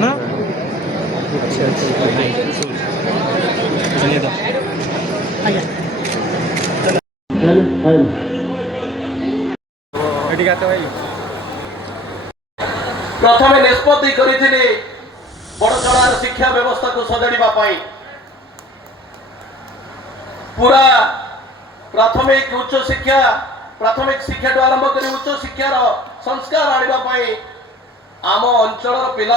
ना। अच्छा चलिए तो प्रथम निष्पत्ति करी बड़चणार शिक्षा व्यवस्था को सजाड़ा पूरा प्राथमिक उच्च शिक्षा प्राथमिक शिक्षा ठू आरंभ कर उच्च शिक्षार संस्कार आने आम अंचल पिला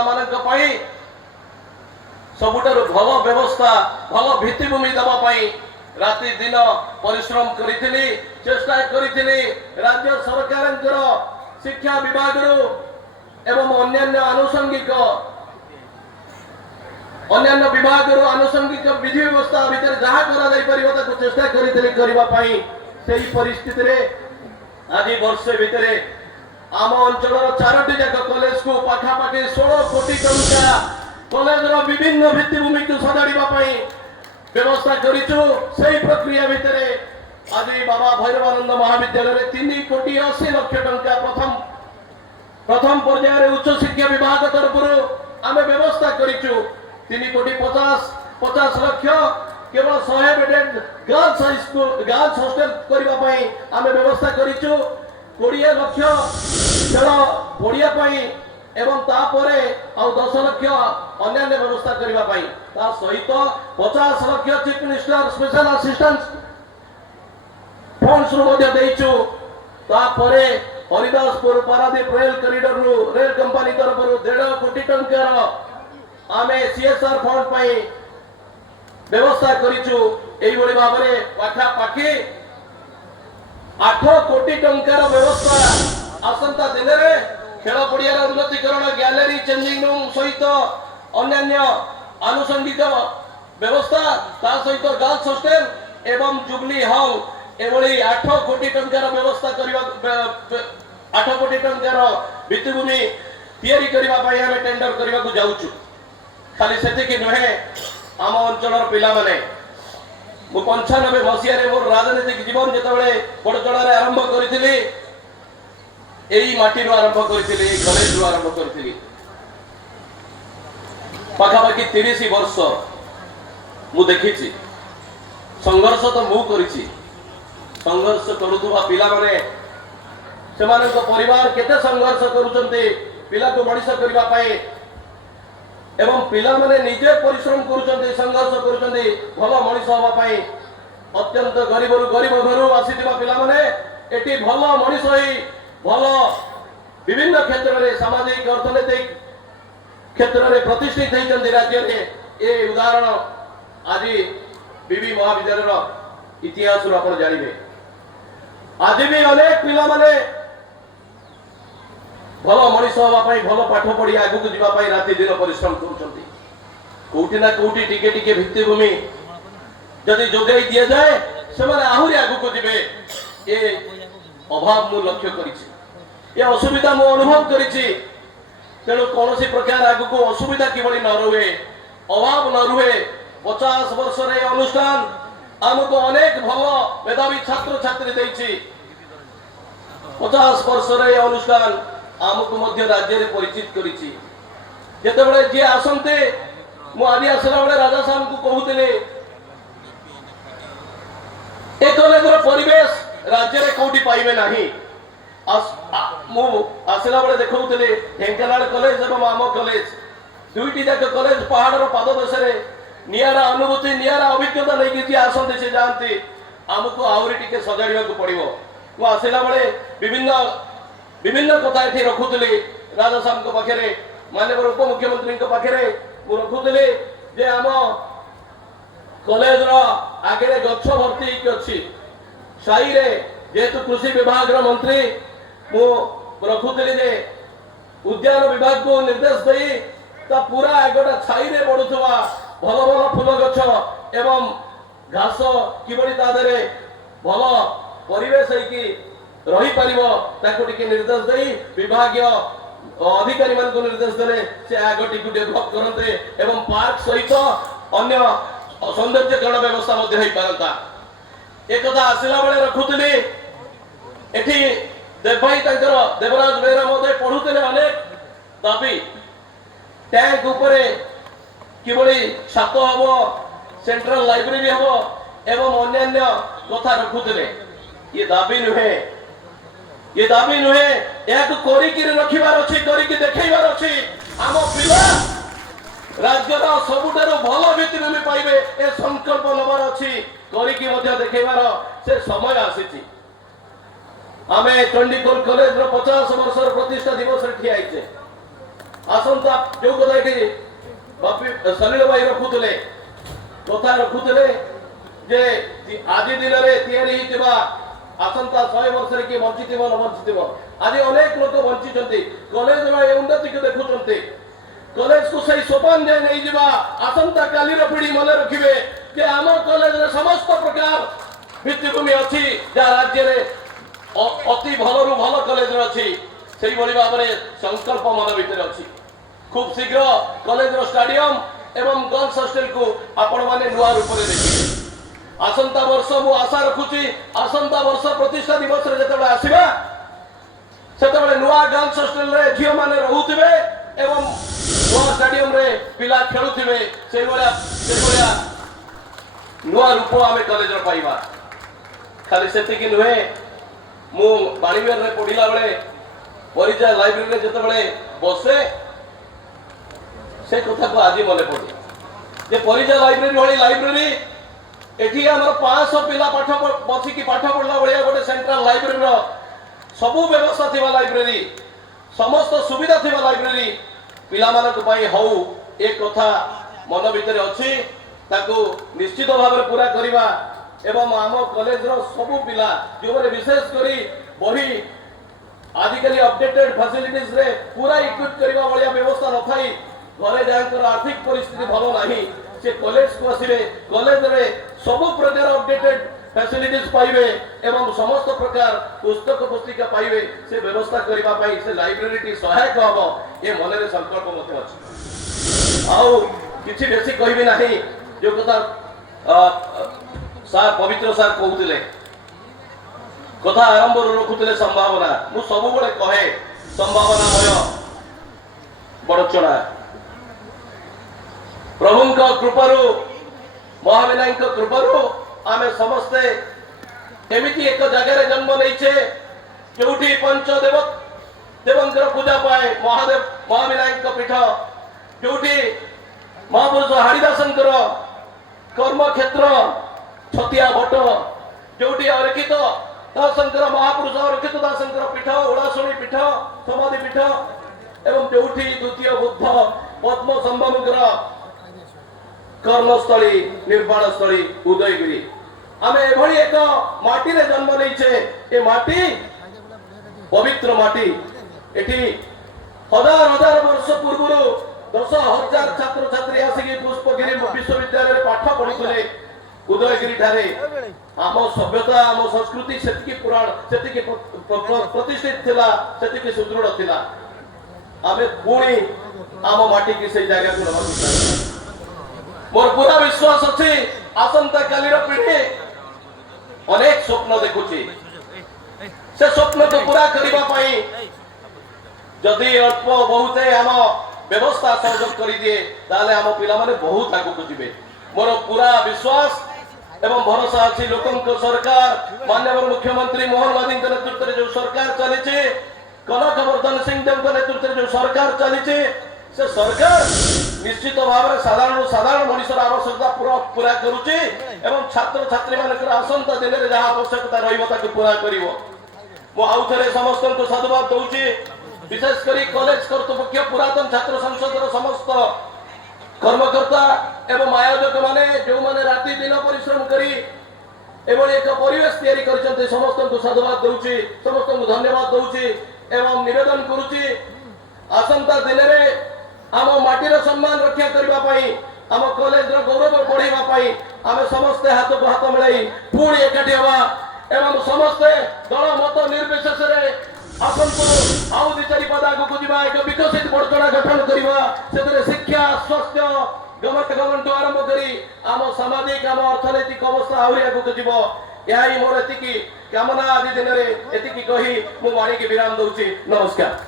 सबुठार भल व्यवस्था भल भित्तिभूमि देवाई राति दिन परिश्रम करी चेष्टा करी राज्य सरकार शिक्षा विभाग एवं अन्य विभाग आनुषंगिक विधि व्यवस्था भितर जहाँ कर चेष्टा करने परिस्थिति रे आज वर्षे भितर आम अंचल 4टी जाक कॉलेज को पाखापाखि 16 कोटी टंका कॉलेज विभिन्न भित्तिभूमि को सजाड़ा व्यवस्था करिचु प्रक्रिया भितर आज बाबा भैरवानंद महाविद्यालय 3 कोटी 80 लाख टंका प्रथम पर्यायर उच्च शिक्षा विभाग तरफ आम व्यवस्था करिचु 3 कोटी 50 लाख केवल 100 bedded girls high school girls hostel करने आम व्यवस्था करिचु 20 लाख खेल पड़िया एवं तापरे आउ 10 लाख अन्य व्यवस्था करने सहित 50 lakh chief minister special assistant funds देचु तापरे Haridaspur Paradip rail corridor rail company तरफ 1.5 कोटी टंकार आमे सीएसआर फंड व्यवस्था करिचु एई भाव में पाखापाखि 8 कोटी टंकार व्यवस्था आसंता दिन में खेल पड़ियार उन्नतीकरण गैलरी चेंजिंग रूम सहित अन्य आनुषंगिक व्यवस्था ता सहित गर्ल्स हॉस्टल एवं जुबली हॉल एभली 8 कोटी टंकार व्यवस्था करने 8 कोटी टंकार भित्तिभूमि तैयारी करने टेंडर करने को जाऊँ खाली से नुहे आम अंचल पिला माने 95 मसीह मोर राजनीतिक जीवन जिते बड़चणार आरंभ करी माटी आरंभ करी कॉलेज आरंभ करी पाखापाखि 30 वर्ष मु देखी संघर्ष तो मु करी संघर्ष करुवा पिला माने से परिवार केते संघर्ष करुचंती पिला को मनीष करने एवं पिला माने निजे परिश्रम करुचंती संघर्ष करुचंती भल मनीष होवाई अत्यंत गरीब घर आसीथिबा पिला माने एटी भल मनीष होई भल विभिन्न क्षेत्र में सामाजिक अर्थनैतिक क्षेत्र में प्रतिष्ठित होती राज्य में ए उदाहरण आज बीबी महाविद्यालय इतिहास आप जानवे आज भी अनेक पिला माने भल मनीष होगापी भल पाठ पढ़ी आग को जावाई राति दिन परिश्रम करोटी ना कौटी टिके टिके भित्तिभूमि जदि जोगाई दि जाए से आहरी आग को जीवे ये अभाव मु लक्ष्य कर असुविधा मु अनुभव कर तेणु कौन प्रकार आग को असुविधा किभली न रुहे अभाव न रुहे 50 वर्ष अनुष्ठान आमको अनेक भल मेधावी छात्र छात्री देछि 50 वर्ष अनुष्ठान आमको मध्य राज्य में परिचित करिछि जेतेबेले जे आसंते मु आदि आसला बेले राजा साहब को कहूतिले ए कॉलेजर परिवेश राज्य में कौटी पाइबे नाही मु आसला बेले देखौतिले ढेंकानाल कॉलेज एवं आम कॉलेज दुईटी जाक कॉलेज पहाड़र पाददेश नियारा अनुभूति नियारा अभिज्ञता नहीं कि आसंते से जानते आमको आहरी टिके सजाड़ा को पड़ो मु आसला बेले विभिन्न कथा ये रखुली राजा साहब पाखे माननीय उपमुख्यमंत्री पाखे रखुली जे आम कॉलेज आगे गछ भर्ती अच्छी साई रे जेहेतु कृषि विभाग मंत्री मु रखुली जे उद्यान विभाग को निर्देश दे पूरा आगटा छाई रे बढ़ुवा भल भल फूल गछ एवं घास किभली तादरे भल परिवेश है रही पारिबो ताको टिके निर्देश दे विभागीय अधिकारी मान को निर्देश देले से आगटी को डेवलप करते एवं पार्क सहित अन्य सौंदर्यकरण व्यवस्था मध्ये होई पारंता एक कथा आसिला बेले रखुतली एठी देवभाई तांकर देवराज बेरा मध्ये पढुतले अनेक दाबी टैंक उपरे किभଳି छात हम सेंट्रल लाइब्रेरी हम एवं अन्य कथा रखुले ये दाबी नुहे या रखिबार अच्छी करिकी देखैबार अच्छी आम पिला राज्यर सबुठारु भल भित्तिभूमि पाइबे ए संकल्प नबार अच्छी करिकी मध्य देखैबार से समय आसीछि आमे चंडीगढ़ कॉलेज रो 50 वर्षर प्रतिष्ठा दिवस रे ठिया आइछे आसंता जो कथा कि बापी सलील भाई रखुले कथा रखुले जे आज दिन रे तयारी हितिबा आसंता 100 वर्ष रे कि बंचितिबो न बंचितिबो आज अनेक लोक बंचिचंती कॉलेज रो ए उन्नति को देखुचंती कॉलेज को सही सोपान जे नै जिबा आसंता काली रो पीढ़ी मन रखिबे जे आम कॉलेज रे समस्त प्रकार भित्तिभूमि अछि जा राज्य रे अति भलरु भल कॉलेज रे अछि सेही बड़ी भाव में संकल्प मन भीतर अछि खूब शीघ्र कॉलेज रो स्टेडियम एवं गर्ल्स हॉस्टल को आपण माने नुआ रूप रे देखिबे आसंता वर्ष मु आशा रखुची आसंता वर्ष प्रतिष्ठा दिवस रे जतबे आसीबा सेतबे नुआ गर्ल्स हॉस्टल रे झियो माने रहउथिबे एवं नुआ स्टेडियम रे पिला खेलुथिबे से भलिया नुआ रूप आमे कॉलेज रो पाइबा खाली सेति कि नुहे मु बाणीविहार रे पढिला बेले परिजा लाइब्रेरी रे जतबे बसे से कथा को आज मने पड़े जे परिजा लाइब्रेरी वाली लाइब्रेरी एठी हमर 500 पिला पाठ बसी की पाठ पढला बलिया गोटे सेंट्रल लाइब्रेरी रो सबु व्यवस्था थिबा लाइब्रेरी समस्त सुविधा थिबा लाइब्रेरी पिला मानक पई हौ एक कथा मन भीतर अछि ताको निश्चित भाव में पूरा करिवा एवं आम कॉलेज रो सबु पिला जो माने विशेष करी बही आजिकली अपडेटेड फैसिलिटीज रे पूरा इक्विप करिवा बलिया व्यवस्था न थाई घरे जाकर आर्थिक परिस्थिति भलो नाही से कॉलेज को आसीबे कॉलेज रे सब प्रकार अपडेटेड फैसिलिटीज पाइबे एवं समस्त प्रकार पुस्तक पुस्तिका पाइबे से व्यवस्था करिवा पई से लाइब्रेरी टी सहायक हबो ए मन रे संकल्प मते अछि आउ किछि बेसी कहिबे नाही जो कथा सार पवित्र सार कहउतिले कथा आरंभ रखुतिले संभावना मु सब बळे कहे संभावनामय बड़चणा प्रभु कृपारू महाविनायक कृपारू आमे समस्ते एमिति एक जगह जन्म नहींचे जोठी पंचदेव देवंकर पूजा पाए महादेव महाविनायक पीठ जोठी महापुरुष हरिदासंकर कर्म क्षेत्र छतिया भट्ट जोठी अरखित दासंकर महापुरुष अरखित दासंकर पीठ ओडाशुणी पीठ समाधि पीठ एवं जोठी द्वितीय बुद्ध पद्म संभवकर कर्मस्थली निर्माण स्थली उदयगिरी आमे एभली एक माटी रे जन्म नहींचे ए माटी पवित्र माटी एठी हजार हजार वर्ष पूर्व 10,000 छात्र छात्री आसिकी पुष्पगिरी विश्वविद्यालय रे पाठ पढितले उदयगिरी ठारे आम सभ्यता आम संस्कृति सेतिकी पुराण सेतिकी प्रतिष्ठित थिला सेतिकी सुदृढ़ थिला आमे पुणी आम माटी की से जगह को रहु मोर पूरा विश्वास अछि आसंता कालीर पीढ़ी अनेक स्वप्न देखुची से स्वप्न को पूरा करिबा पई जदि अल्प बहुते आम व्यवस्था सहयोग करि दिए ताले आम पिला माने बहुत आगु को जिवे मोर पूरा विश्वास एवं भरोसा अछि लोकंक सरकार माननीय मुख्यमंत्री मोहन माझी नेतृत्व रे जो सरकार चलिছে कनकवर्धन सिंह देव के नेतृत्व रे जो सरकार चलिছে से सरकार निश्चित भाव में साधारण मनुष्यर आवश्यकता पूरा करुचे एवं छात्र छात्री मानकर आसंता दिन में जहाँ आवश्यकता रही पूरा करिवो मु आउ थरे समस्त को साधुवाद दउची विशेष करी कॉलेज कर्तृपक्ष पुरातन छात्र संसद समस्त कर्मकर्ता एवं आयोजक माने जो माने राति दिन परिश्रम करी एवं एक परिवेश तैयारी करछन्ते समस्त को साधुवाद दउची समस्त को धन्यवाद दउची एवं निवेदन करूची आसंता दिन में आम माटीर सम्मान रक्षा करबा पई आम कॉलेज रो गौरव बढ़ाइबा पई आमे समस्त हाथ को हाथ मिलाई पुणी एकाठी हवा एवं समस्त दल मत निर्विशेष रे आसंतु आउ दि चारि पद आगु को जिबा एक विकसित बड़चणा गठन करबा सेतरे शिक्षा स्वास्थ्य गवर्नमेंट आरंभ करी आम सामाजिक आम अर्थनैतिक अवस्था आउरी आगु को जिवो यही मोर एतिकी कामना आदि दिन रे एतिकी कही मु वाणी के विराम दउची नमस्कार।